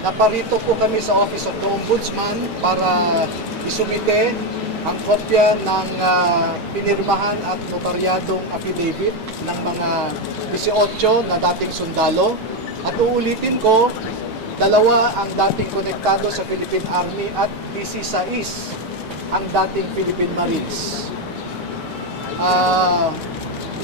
naparito po kami sa Office of the Ombudsman para isumite ang kopya ng pinirmahan at notaryadong affidavit ng mga 18 na dating sundalo. At uulitin ko, dalawa ang dating konektado sa Philippine Army at 16 ang dating Philippine Marines.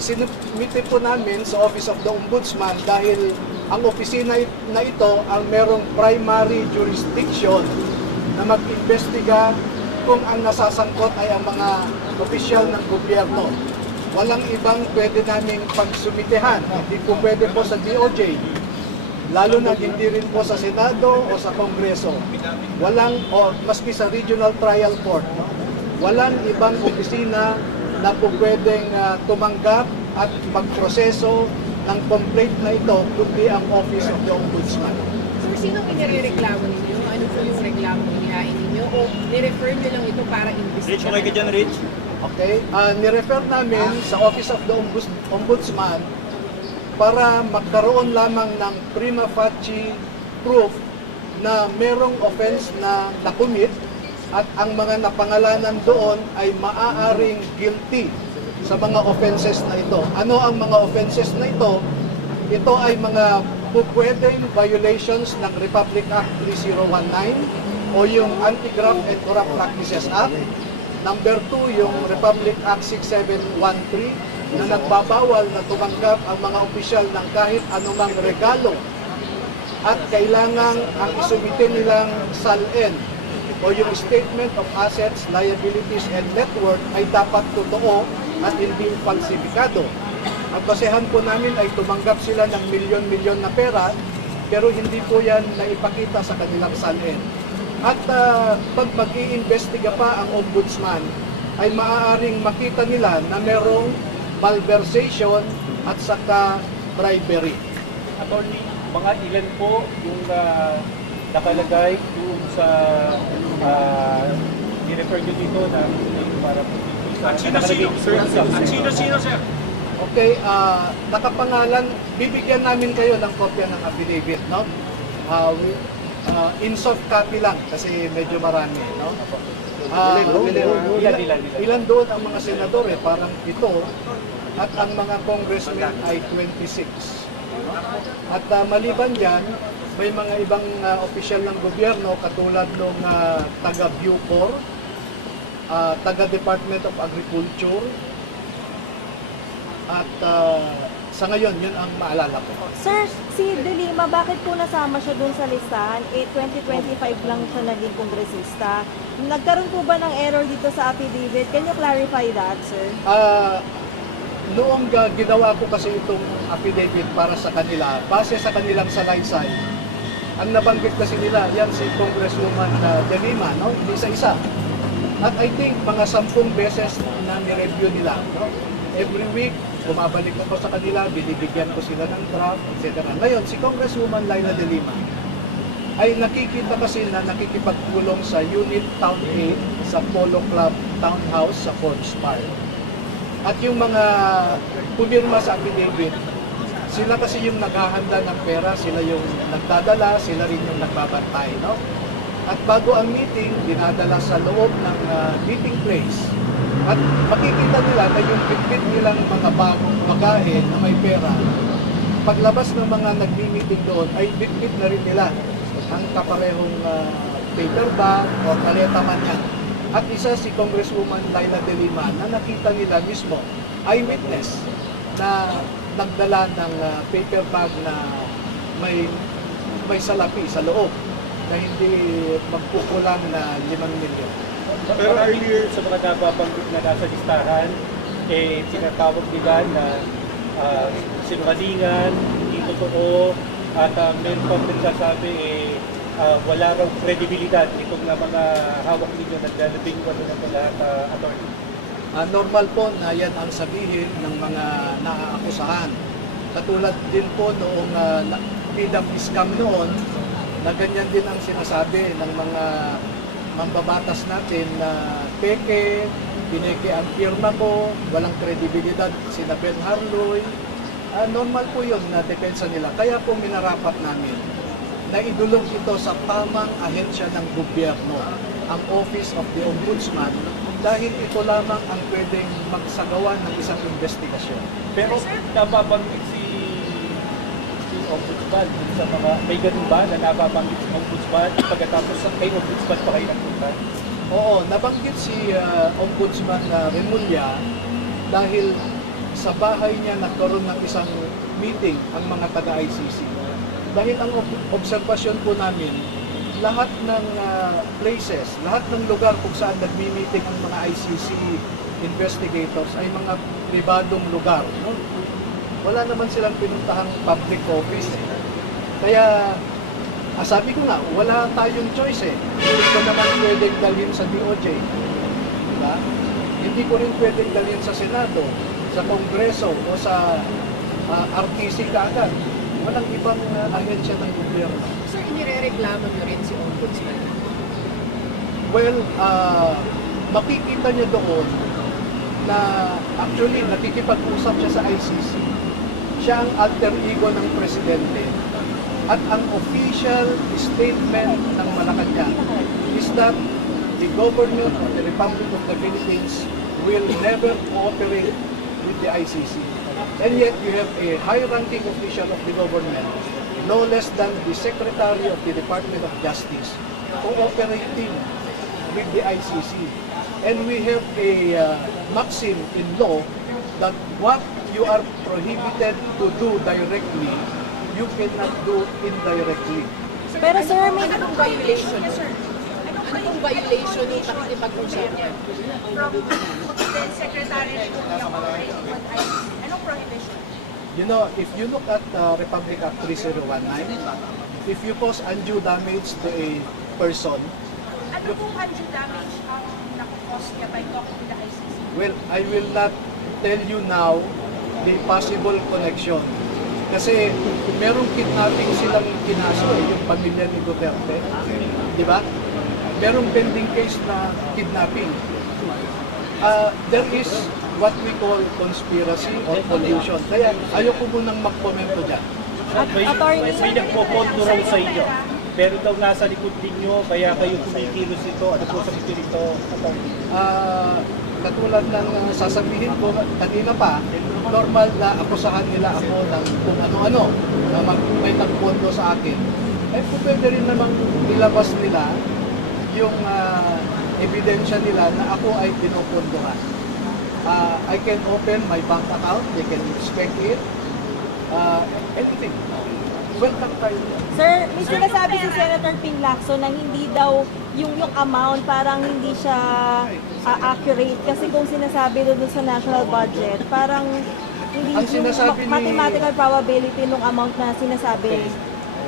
Isinumite po namin sa Office of the Ombudsman dahil ang opisina na ito ang merong primary jurisdiction na mag-imbestiga kung ang nasasangkot ay ang mga opisyal ng gobyerno. Walang ibang pwede naming pagsumitehan. Hindi po pwede po sa DOJ, lalo na hindi rin po sa Senado o sa Kongreso. Walang, o maski sa Regional Trial Court, no? Walang ibang opisina na po pwedeng tumanggap at magproseso ng complaint na ito kundi ang Office of the Ombudsman. Sir, sino inireklamo ninyo? Ano po yung reklamo nilain ninyo? O nirefer nyo lang ito para investigahan? Rich, okay ka dyan, Rich? Okay, nirefer namin sa Office of the Ombudsman para magkaroon lamang ng prima facie proof na merong offense na nakumit at ang mga napangalanan doon ay maaaring guilty sa mga offenses na ito. Ano ang mga offenses na ito? Ito ay mga pupwedeng violations ng Republic Act 3019 o yung Anti-Graft and Corrupt Practices Act. Number 2, yung Republic Act 6713 na nagbabawal na tumanggap ang mga opisyal ng kahit anumang regalo at kailangang ang isumite nilang SALN o yung Statement of Assets, Liabilities, and Net Worth ay dapat totoo at hindi falsifikado. Ang basehan po namin ay tumanggap sila ng milyon-milyon na pera pero hindi po yan naipakita sa kanilang SALN. At pag mag-iimbestiga pa ang Ombudsman ay maaaring makita nila na merong malversation at saka bribery. Attorney, mga ilan po yung nakalagay yung sa ni-refer nyo dito na para po dito sa... Sino, sir? Okay, nakapangalan, bibigyan namin kayo ng kopya ng affidavit, no? In soft copy lang kasi medyo marami, no? Ilan doon ang mga senador parang ito at ang mga congressmen ay 26. At maliban dyan, may mga ibang opisyal ng gobyerno katulad ng taga-Bucor, taga-Department of Agriculture, at sa ngayon, yun ang maalala ko. Sir, si De Lima, bakit po nasama siya dun sa listahan? 2025 lang siya naging kongresista. Nagkaroon po ba ng error dito sa affidavit? Can you clarify that, sir? Noong ginawa ko kasi itong affidavit para sa kanila, base sa kanilang salaysay, ang nabanggit kasi nila, yan si Congresswoman De Lima, no? Isa-isa. At I think mga 10 beses na ni-review nila, no? Every week, bumabalik ako sa kanila, binibigyan ko sila ng draft, etc. Ngayon, si Congresswoman Laila De Lima ay nakikita kasi na nakikipagpulong sa Unit Town 8 sa Polo Club Townhouse sa Forbes Park. At yung mga pumirma sa affidavit, sila kasi yung naghahanda ng pera, sila yung nagdadala, sila rin yung nagbabantay, no? At bago ang meeting, dinadala sa loob ng meeting place. At makikita nila na yung bitbit nilang mga bagong bagahe na may pera, paglabas ng mga nagmi-meeting doon, ay bitbit na rin nila ang kaparehong paper bag o kaleta man yan. At isa si Congresswoman Laila De Lima na nakita nila mismo, eyewitness, na nagdala ng paper bag na may salapi sa loob na hindi magkukulang na 5 milyon. Pero earlier sa mga nababanggit na nasa listahan, sinatawag nila na sinungalingan, hindi totoo, at meron pa nagsasabi wala raw kredibilidad itong mga hawak ninyo naglalabing wala na pala attorney. Normal po na yan ang sabihin ng mga naaakusahan. Katulad din po noong PDAP scam noon, na ganyan din ang sinasabi ng mga mambabatas natin na peke, pineke ang firma ko, walang kredibilidad, sina Ben Harloy. Normal po yun na depensa nila. Kaya po minarapat namin na idulog ito sa tamang ahensya ng gobyerno, ang Office of the Ombudsman, dahil ito lamang ang pwedeng magsagawa ng isang investigasyon. Pero nababanggit si Ombudsman sa mga, may ganun ba na nababanggit si Ombudsman pagkatapos kay Ombudsman pa kayo nagpunta? Oo, nabanggit si Ombudsman Remulla dahil sa bahay niya nagkaroon ng isang meeting ang mga taga-ICC. Dahil ang obserbasyon po namin, lahat ng places, lahat ng lugar kung saan nagmi-meeting ang mga ICC investigators ay mga pribadong lugar. No? Wala naman silang pinuntahang public office. Kaya, sabi ko nga, wala tayong choice eh. Hindi ko naman pwedeng dalhin sa DOJ. Diba? Hindi ko rin pwedeng dalhin sa Senado, sa Kongreso o sa RTC kaagad. Walang ibang ahensya ng gobyerno. Sir, inirereklamo nyo rin si Ombudsman. Well, makikita niyo doon na actually nakikipag-usap siya sa ICC. Siya ang alter ego ng presidente. At ang official statement ng Malacanang is that the government of the Republic of the Philippines will never cooperate with the ICC. And yet you have a high-ranking official of the government, no less than the Secretary of the Department of Justice, cooperating with the ICC. And we have a maxim in law that what you are prohibited to do directly, you cannot do indirectly. Pero sir, may... Anong violation? Anong violation yung pakikipag-usap niya? From the Secretary to cooperate with ICC. Anong prohibition? You know, if you look at Republic Act 3019, if you cause undue damage to a person, Ano kung undue damage ang nakukos niya by talking to the ICC? well, I will not tell you now the possible connection. Kasi merong kidnapping silang kinaso yung pamilya ni Duterte. Di ba? Merong pending case na kidnapping. There is what we call conspiracy or collusion. Kaya ayoko munang mag-komento dyan. Attorney, may nagpo-ponto raw sa inyo. Pero daw nasa likod ninyo, kaya kayo kumikilos ito. Ano po sa ito, attorney? Katulad ng sasabihin ko kanina pa, normal na akusahan nila ako ng kung ano-ano na may nagpondo sa akin. Eh kung pwede rin namang ilabas nila yung ebidensya nila na ako ay pinopondohan. I can open my bank account, they can inspect it, anything. Welcome tayo. Sir, may sinasabi si Senator Ping Lacson na hindi daw yung amount parang hindi siya accurate kasi kung sinasabi doon sa national budget, parang hindi Ang yung sinasabi ni- mathematical probability ng amount na sinasabi.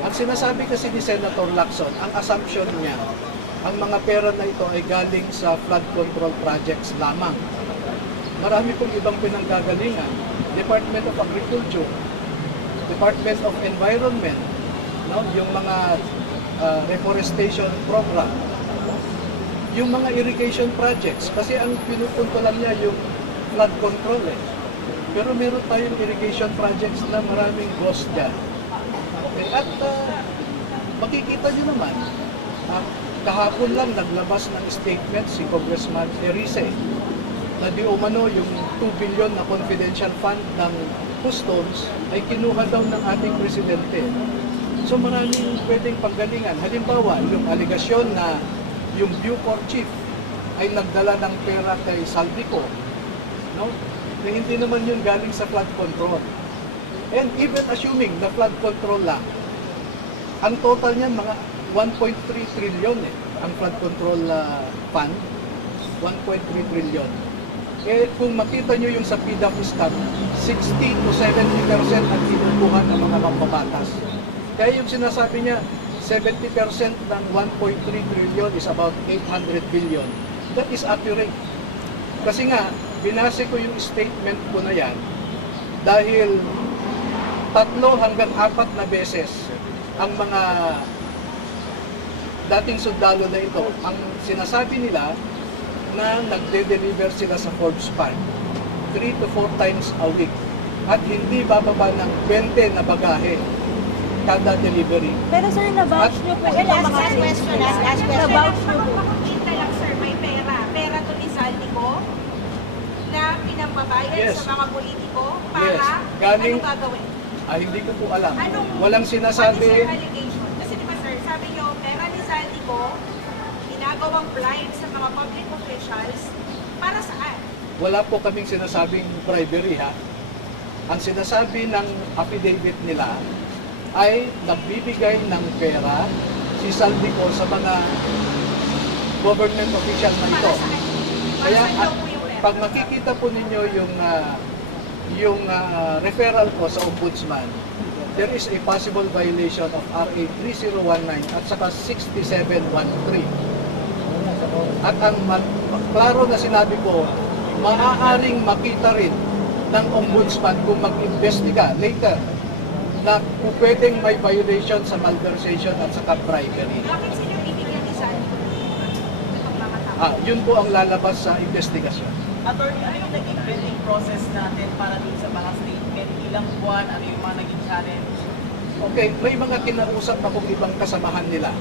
Ang sinasabi kasi ni Senator Lacson, ang assumption niya, ang mga pera na ito ay galing sa flood control projects lamang. Marami pong ibang pinanggagalingan. Department of Agriculture, Department of Environment, no? Yung mga reforestation program, yung mga irrigation projects, kasi ang pinupunto lang niya yung flood control eh. Pero meron tayong irrigation projects na maraming ghost dyan. Okay. At makikita niyo naman, kahapon lang naglabas ng statement si Congressman Erice na di umano yung 2 billion na confidential fund ng customs ay kinuha daw ng ating presidente. So maraming pwedeng panggalingan. Halimbawa, yung aligasyon na yung Bucor chief ay nagdala ng pera kay Saldico, no? Na hindi naman yun galing sa flood control. And even assuming na flood control lang, ang total niyan mga 1.3 trillion eh, ang flood control fund, 1.3 trillion. Eh kung makita nyo yung sa PIDA fiscal, 60 to 70% ang kinukuha ng mga mambabatas. Kaya yung sinasabi niya, 70% ng 1.3 trillion is about 800 billion. That is accurate. Kasi nga, binase ko yung statement ko na yan dahil 3 hanggang 4 na beses ang mga dating sundalo na ito, ang sinasabi nila na nagde-deliver sila sa Forbes Park 3 to 4 times a week at hindi bababa ng 20 na bagahe kada delivery. Pero sir, na-vouch nyo po Sir, itong last mga question, last question. Na-vouch nyo po. Makakita lang sir, may pera. Pera to ni Saldico na pinambabayad Yes. sa mga politiko para Yes. Galing- anong gagawin? Hindi ko po alam. Anong, Walang What is sinasabi. your allegation? Kasi di ba sir, sabi nyo, pera ni Saldico, ginagawang bribe sa mga public officials, para saan? Wala po kaming sinasabing bribery ha. Ang sinasabi ng affidavit nila ay nagbibigay ng pera si Saldico sa mga government official na ito. Para saan? Para Kaya saan daw po yung pera? pag makikita po ninyo yung referral ko sa Ombudsman, there is a possible violation of RA 3019 at saka 6713. At ang klaro na sinabi ko, maaaring makita rin ng Ombudsman kung mag-investiga later na kung pwedeng may violation sa malversation at saka bribery. Bakit sila bibigyan ni Saldico itong mga tao? Yun po ang lalabas sa investigasyon. Attorney, ano yung naging vetting process natin para dun sa mga statement? Ilang buwan? Ano yung mga naging challenge? Okay, may mga kinausap akong ibang kasamahan nila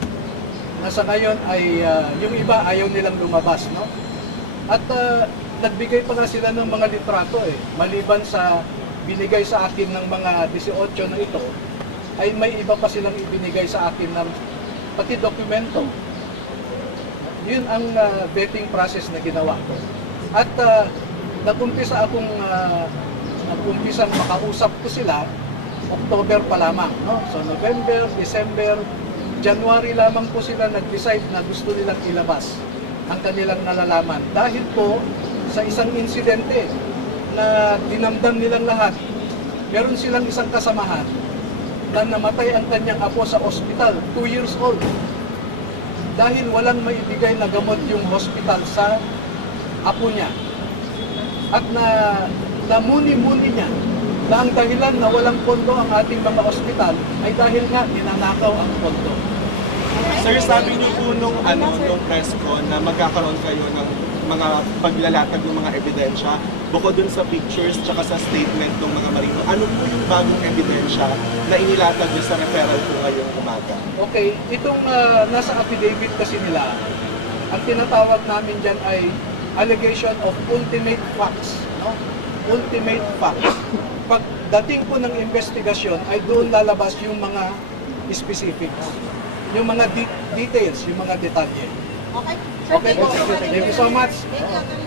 na sa ngayon ay yung iba ayaw nilang lumabas, no? At nagbigay pa nga sila ng mga litrato eh. Maliban sa binigay sa akin ng mga 18 na ito, ay may iba pa silang ibinigay sa akin ng pati dokumento. Yun ang vetting process na ginawa ko. At nagumpisang makausap ko sila October pa lamang, no? So November, December, January lamang po sila nag-decide na gusto nilang ilabas ang kanilang nalalaman. Dahil po sa isang insidente na dinamdam nilang lahat, meron silang isang kasamahan na namatay ang kanyang apo sa ospital, 2 years old. Dahil walang maibigay na gamot yung hospital sa apo niya. At namuni-muni niya na ang dahilan na walang pondo ang ating mga ospital ay dahil nga ninanakaw ang pondo. Sir, sabi niyo po nung press con na magkakaroon kayo ng mga paglalatag ng mga ebidensya bukod dun sa pictures tsaka sa statement ng mga marino. Ano po yung bagong ebidensya na inilatag niyo sa referral po ngayong umaga? Okay, itong nasa affidavit kasi nila, ang tinatawag namin dyan ay allegation of ultimate facts. No? Ultimate facts. Pagdating po ng investigasyon ay doon lalabas yung mga specifics, yung mga details, yung mga detalye. Okay? Okay, thank you so much. Thank you.